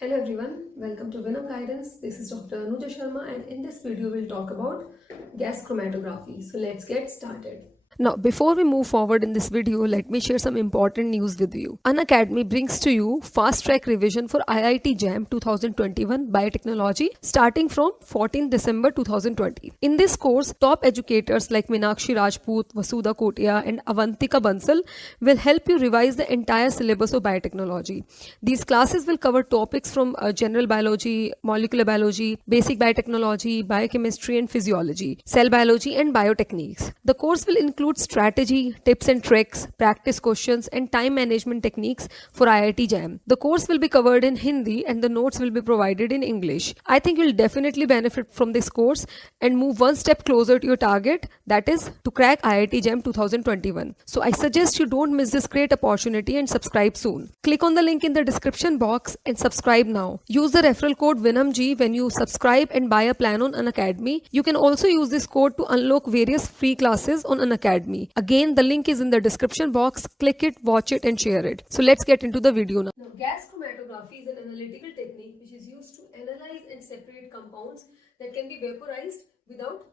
Hello everyone, welcome to Vinam Guidance. This is Dr. Anuja Sharma and in this video we'll talk about gas chromatography. So let's get started. Now, before we move forward in this video, let me share some important news with you. Unacademy brings to you fast track revision for IIT JAM 2021 Biotechnology starting from 14 December 2020. In this course, top educators like Meenakshi Rajput, Vasudha Kotia, and Avantika Bansal will help you revise the entire syllabus of biotechnology. These classes will cover topics from general biology, molecular biology, basic biotechnology, biochemistry and physiology, cell biology, and biotechniques. The course will include strategy, tips and tricks, practice questions, and time management techniques for IIT JAM. The course will be covered in Hindi and the notes will be provided in English. I think you'll definitely benefit from this course and move one step closer to your target, that is to crack IIT JAM 2021. So I suggest you don't miss this great opportunity and subscribe soon. Click on the link in the description box and subscribe now. Use the referral code VINAMG when you subscribe and buy a plan on Unacademy. You can also use this code to unlock various free classes on Unacademy. Again, the link is in the description box. Click it, watch it and share it. So let's get into the video now. Now, gas chromatography is an analytical technique which is used to analyze and separate compounds that can be vaporized without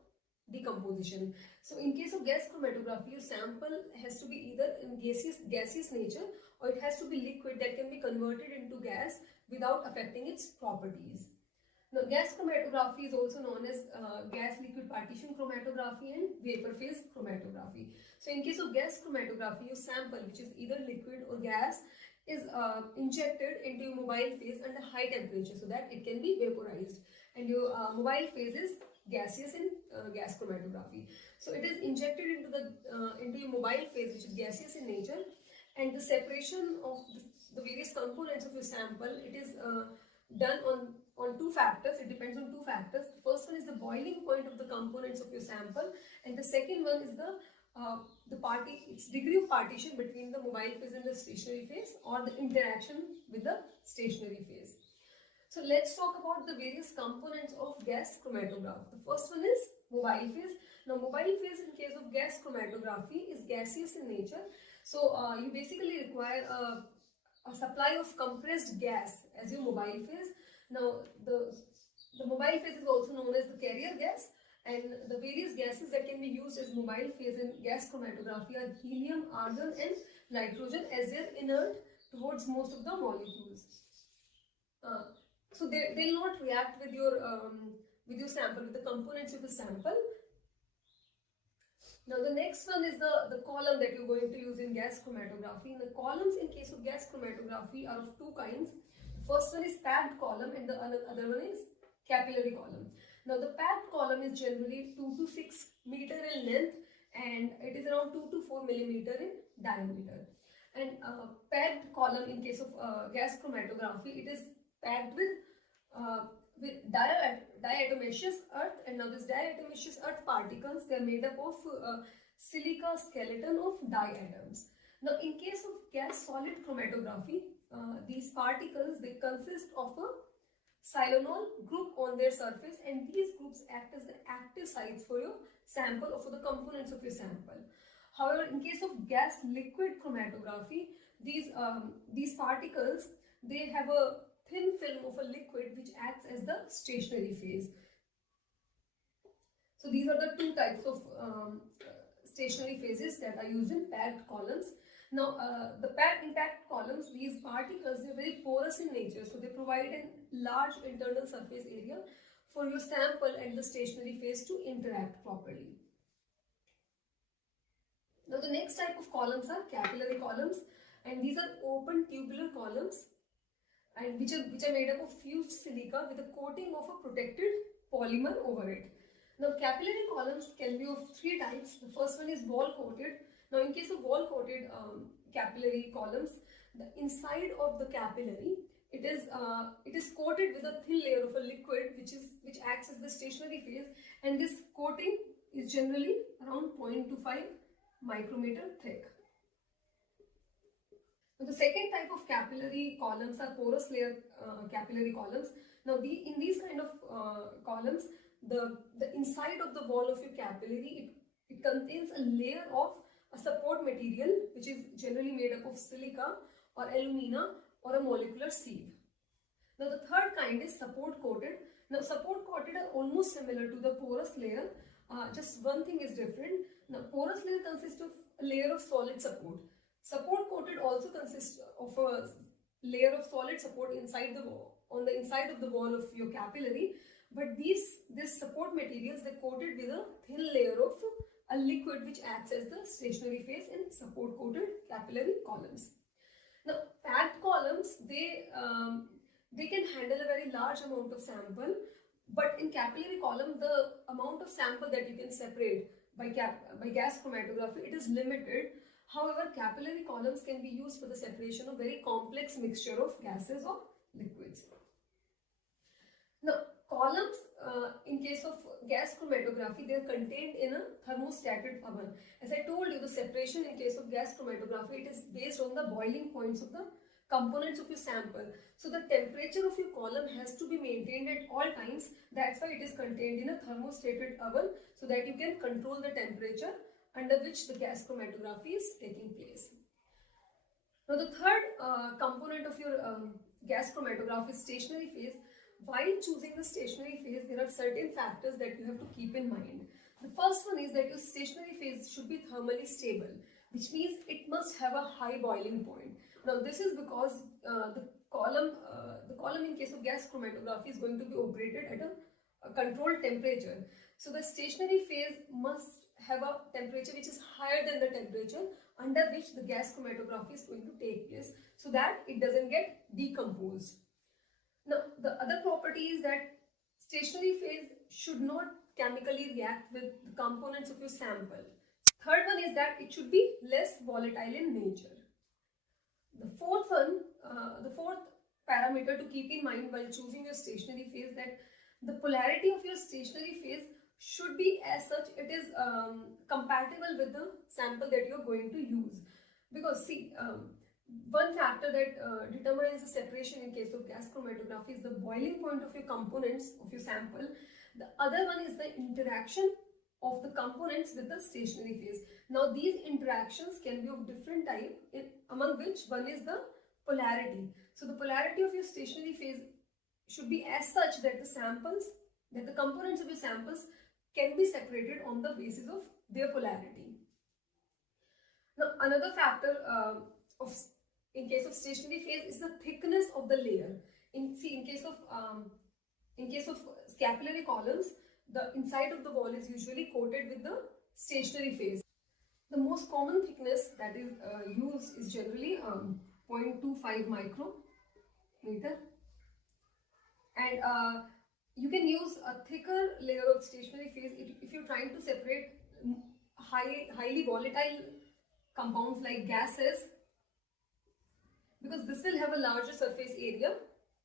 decomposition. So in case of gas chromatography, your sample has to be either in gaseous nature or it has to be liquid that can be converted into gas without affecting its properties. Now, gas chromatography is also known as gas liquid partition chromatography and vapor phase chromatography. So in case of gas chromatography, your sample, which is either liquid or gas, is injected into your mobile phase under high temperature so that it can be vaporized. And your mobile phase is gaseous in gas chromatography. So it is injected into your mobile phase, which is gaseous in nature, and the separation of the various components of your sample, it is done on two factors. It depends on two factors. The first one is the boiling point of the components of your sample, and the second one is its degree of partition between the mobile phase and the stationary phase, or the interaction with the stationary phase. So let's talk about the various components of gas chromatograph. The first one is mobile phase. Now, mobile phase in case of gas chromatography is gaseous in nature. So you basically require a supply of compressed gas as your mobile phase. Now, the mobile phase is also known as the carrier gas, and the various gases that can be used as mobile phase in gas chromatography are helium, argon, and nitrogen, as they are inert towards most of the molecules. So they'll not react with your sample, with the components of the sample. Now the next one is the column that you're going to use in gas chromatography. The columns in case of gas chromatography are of two kinds. The first one is packed column and the other one is capillary column. Now the packed column is generally 2 to 6 meter in length and it is around 2 to 4 millimeter in diameter. And packed column in case of gas chromatography, it is packed with diatomaceous earth, and now this diatomaceous earth particles, they are made up of silica skeleton of diatoms. Now in case of gas solid chromatography, these particles, they consist of a silanol group on their surface, and these groups act as the active sites for your sample or for the components of your sample. However, in case of gas liquid chromatography, these particles, they have a thin film of a liquid which acts as the stationary phase. So these are the two types of stationary phases that are used in packed columns. Now in packed columns, these particles, they are very porous in nature, so they provide a large internal surface area for your sample and the stationary phase to interact properly. Now the next type of columns are capillary columns, and these are open tubular columns, and which are made up of fused silica with a coating of a protected polymer over it. Now capillary columns can be of three types. The first one is wall coated. Now in case of wall coated capillary columns, the inside of the capillary, it is coated with a thin layer of a liquid which acts as the stationary phase, and this coating is generally around 0.25 micrometer thick. So the second type of capillary columns are porous layer capillary columns. Now in these kind of columns, the inside of the wall of your capillary, it contains a layer of a support material which is generally made up of silica or alumina or a molecular sieve. Now the kind is support coated. Now support coated are almost similar to the porous layer. Just one thing is different. Now porous layer consists of a layer of solid support. Support coated also consists of a layer of solid support inside the wall, on the inside of the wall of your capillary. But this support materials, they're coated with a thin layer of a liquid which acts as the stationary phase in support coated capillary columns. Now, packed columns, they can handle a very large amount of sample, but in capillary column, the amount of sample that you can separate by gas chromatography, it is limited. However, capillary columns can be used for the separation of very complex mixture of gases or liquids. Now, columns, in case of gas chromatography, they are contained in a thermostated oven. As I told you, the separation in case of gas chromatography, it is based on the boiling points of the components of your sample. So the temperature of your column has to be maintained at all times. That's why it is contained in a thermostated oven, so that you can control the temperature under which the gas chromatography is taking place. Now the third component of your gas chromatography is stationary phase. While choosing the stationary phase, there are certain factors that you have to keep in mind. The first one is that your stationary phase should be thermally stable, which means it must have a high boiling point. Now this is because the column in case of gas chromatography is going to be operated at a controlled temperature. So the stationary phase must have a temperature which is higher than the temperature under which the gas chromatography is going to take place, so that it doesn't get decomposed. Now, the other property is that stationary phase should not chemically react with the components of your sample. Third one is that it should be less volatile in nature. The fourth parameter to keep in mind while choosing your stationary phase, that the polarity of your stationary phase should be as such it is compatible with the sample that you're going to use. Because see, one factor that determines the separation in case of gas chromatography is the boiling point of your components of your sample. The other one is the interaction of the components with the stationary phase. Now these interactions can be of different type, among which one is the polarity. So the polarity of your stationary phase should be as such that the components of your samples can be separated on the basis of their polarity. Now another factor in case of stationary phase is the thickness of the layer. In case of capillary columns, the inside of the wall is usually coated with the stationary phase. The most common thickness that is used is generally 0.25 micrometer, and you can use a thicker layer of stationary phase if you're trying to separate highly volatile compounds like gases, because this will have a larger surface area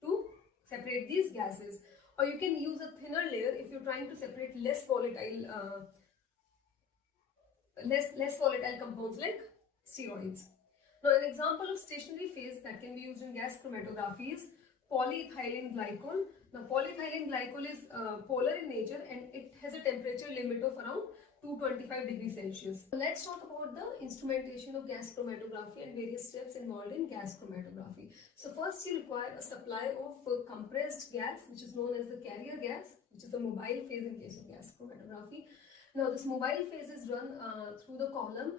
to separate these gases. Or you can use a thinner layer if you're trying to separate less volatile compounds like steroids. Now an example of stationary phase that can be used in gas chromatography is polyethylene glycol. Now polyethylene glycol is polar in nature and it has a temperature limit of around 225 degrees Celsius. Let's talk about the instrumentation of gas chromatography and various steps involved in gas chromatography. So first you require a supply of compressed gas, which is known as the carrier gas, which is the mobile phase in case of gas chromatography. Now this mobile phase is run through the column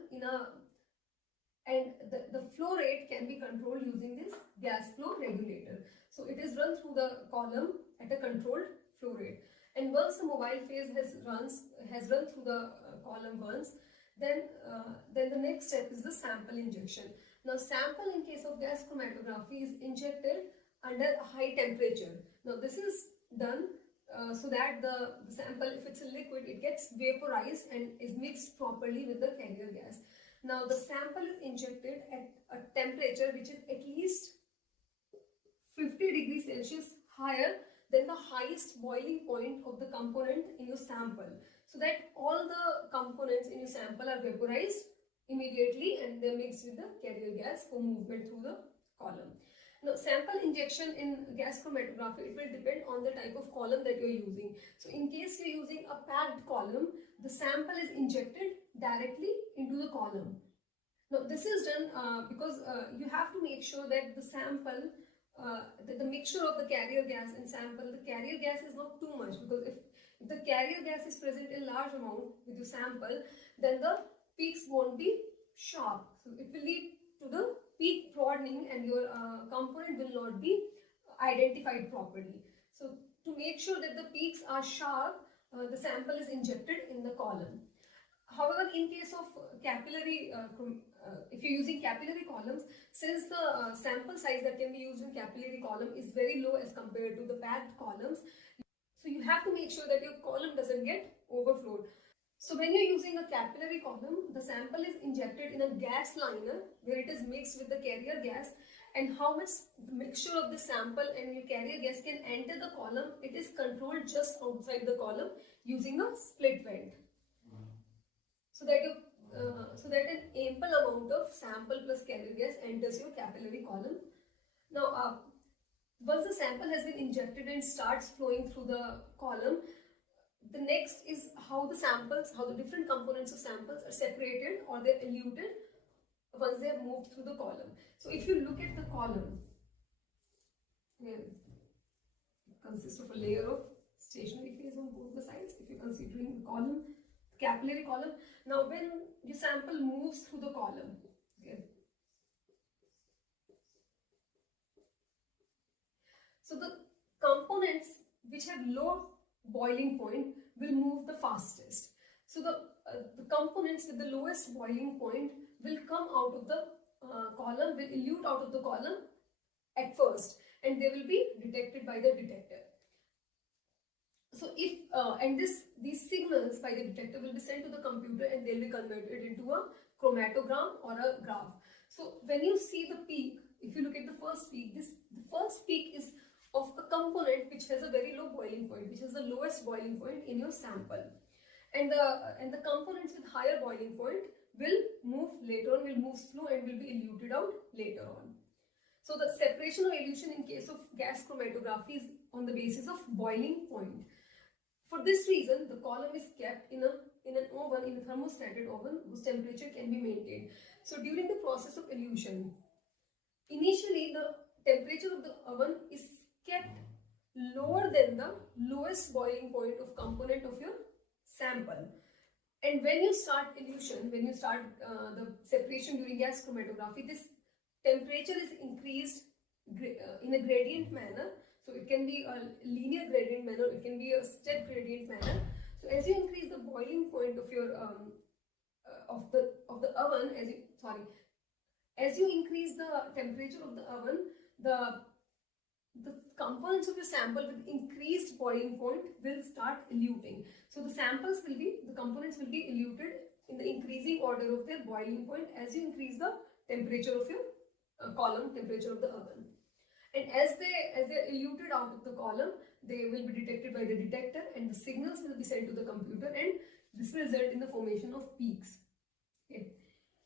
and the flow rate can be controlled using this gas flow regulator. So it is run through the column at a controlled flow rate. And once the mobile phase has run through the column once, then the next step is the sample injection. Now sample in case of gas chromatography is injected under a high temperature. Now this is done so that the sample, if it's a liquid, it gets vaporized and is mixed properly with the carrier gas. Now the sample is injected at a temperature which is at least 50 degrees Celsius higher than the highest boiling point of the component in your sample, so that all the components in your sample are vaporized immediately and they're mixed with the carrier gas for movement through the column. Now sample injection in gas chromatography, it will depend on the type of column that you're using. So in case you're using a packed column, the sample is injected directly into the column. Now this is done because you have to make sure that the sample the mixture of the carrier gas and sample, the carrier gas is not too much, because if the carrier gas is present in large amount with your sample, then the peaks won't be sharp. So it will lead to the peak broadening and your component will not be identified properly. So to make sure that the peaks are sharp, the sample is injected in the column. However, in case of capillary, if you're using capillary columns, since the sample size that can be used in capillary column is very low as compared to the packed columns, so you have to make sure that your column doesn't get overflowed. So when you're using a capillary column, the sample is injected in a gas liner where it is mixed with the carrier gas, and how much the mixture of the sample and your carrier gas can enter the column, it is controlled just outside the column using a split vent. So that an ample amount of sample plus carrier gas enters your capillary column. Now, once the sample has been injected and starts flowing through the column, the next is how the different components of samples are separated or they're eluted once they have moved through the column. So if you look at the column, it consists of a layer of stationary phase on both the sides. If you're considering the column, capillary column. Now when your sample moves through the column, okay, so the components which have low boiling point will move the fastest. So the components with the lowest boiling point will come out of the column, will elute out of the column at first, and they will be detected by the detector. So if these signals by the detector will be sent to the computer and they'll be converted into a chromatogram or a graph. So when you see the peak, if you look at the first peak, the first peak is of a component which has a very low boiling point, which is the lowest boiling point in your sample. And the components with higher boiling point will move later on, will move slow and will be eluted out later on. So the separation or elution in case of gas chromatography is on the basis of boiling point. For this reason, the column is kept in an oven, in a thermostated oven, whose temperature can be maintained. So during the process of elution, initially the temperature of the oven is kept lower than the lowest boiling point of component of your sample. And when you start elution, when you start the separation during gas chromatography, this temperature is increased in a gradient manner. So it can be a linear gradient manner, it can be a step gradient manner. So as you increase the boiling point of your of the oven, as you increase the temperature of the oven, the components of your sample with increased boiling point will start eluting. So the components will be eluted in the increasing order of their boiling point as you increase the temperature of your column, temperature of the oven. And as they're eluted out of the column, they will be detected by the detector and the signals will be sent to the computer, and this will result in the formation of peaks. Okay.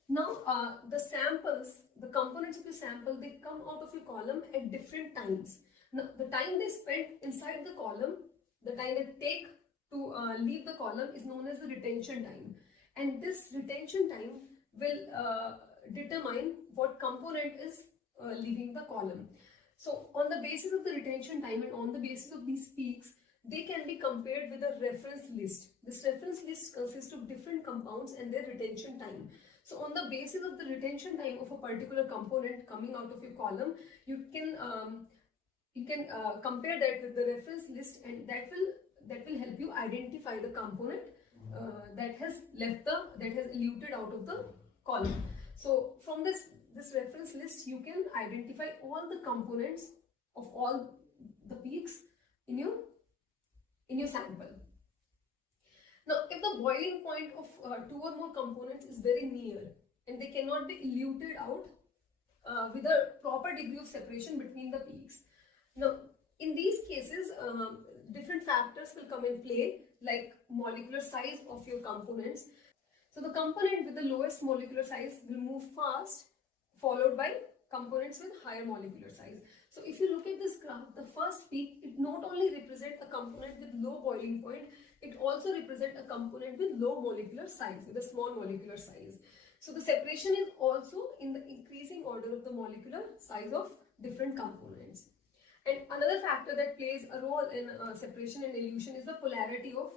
Now, the components of your sample, they come out of your column at different times. Now, the time they spend inside the column, the time they take to leave the column is known as the retention time. And this retention time will determine what component is leaving the column. So on the basis of the retention time and on the basis of these peaks, they can be compared with a reference list. This reference list consists of different compounds and their retention time. So on the basis of the retention time of a particular component coming out of your column, you can compare that with the reference list, and that will help you identify the component that has eluted out of the column. So from this reference list, you can identify all the components of all the peaks in your sample. Now, if the boiling point of two or more components is very near and they cannot be eluted out with a proper degree of separation between the peaks. Now, in these cases, different factors will come in play, like molecular size of your components. So the component with the lowest molecular size will move fast, followed by components with higher molecular size. So if you look at this graph, the first peak, it not only represents a component with low boiling point, it also represents a component with low molecular size, with a small molecular size. So the separation is also in the increasing order of the molecular size of different components. And another factor that plays a role in separation and elution is the polarity of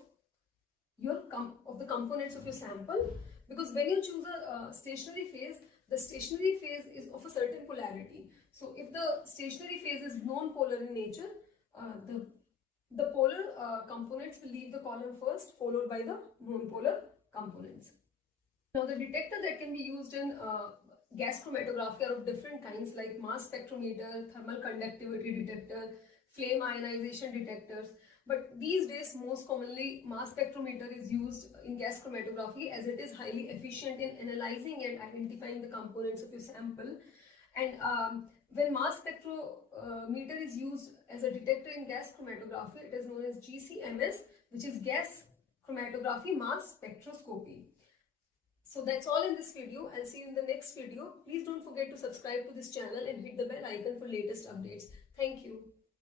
the components of your sample, because when you choose a stationary phase, the stationary phase is of a certain polarity. So if the stationary phase is non-polar in nature, the polar components will leave the column first, followed by the non-polar components. Now the detector that can be used in gas chromatography are of different kinds, like mass spectrometer, thermal conductivity detector, flame ionization detectors. But these days, most commonly, mass spectrometer is used in gas chromatography, as it is highly efficient in analyzing and identifying the components of your sample. And when mass spectrometer is used as a detector in gas chromatography, it is known as GCMS, which is gas chromatography mass spectroscopy. So that's all in this video. I'll see you in the next video. Please don't forget to subscribe to this channel and hit the bell icon for latest updates. Thank you.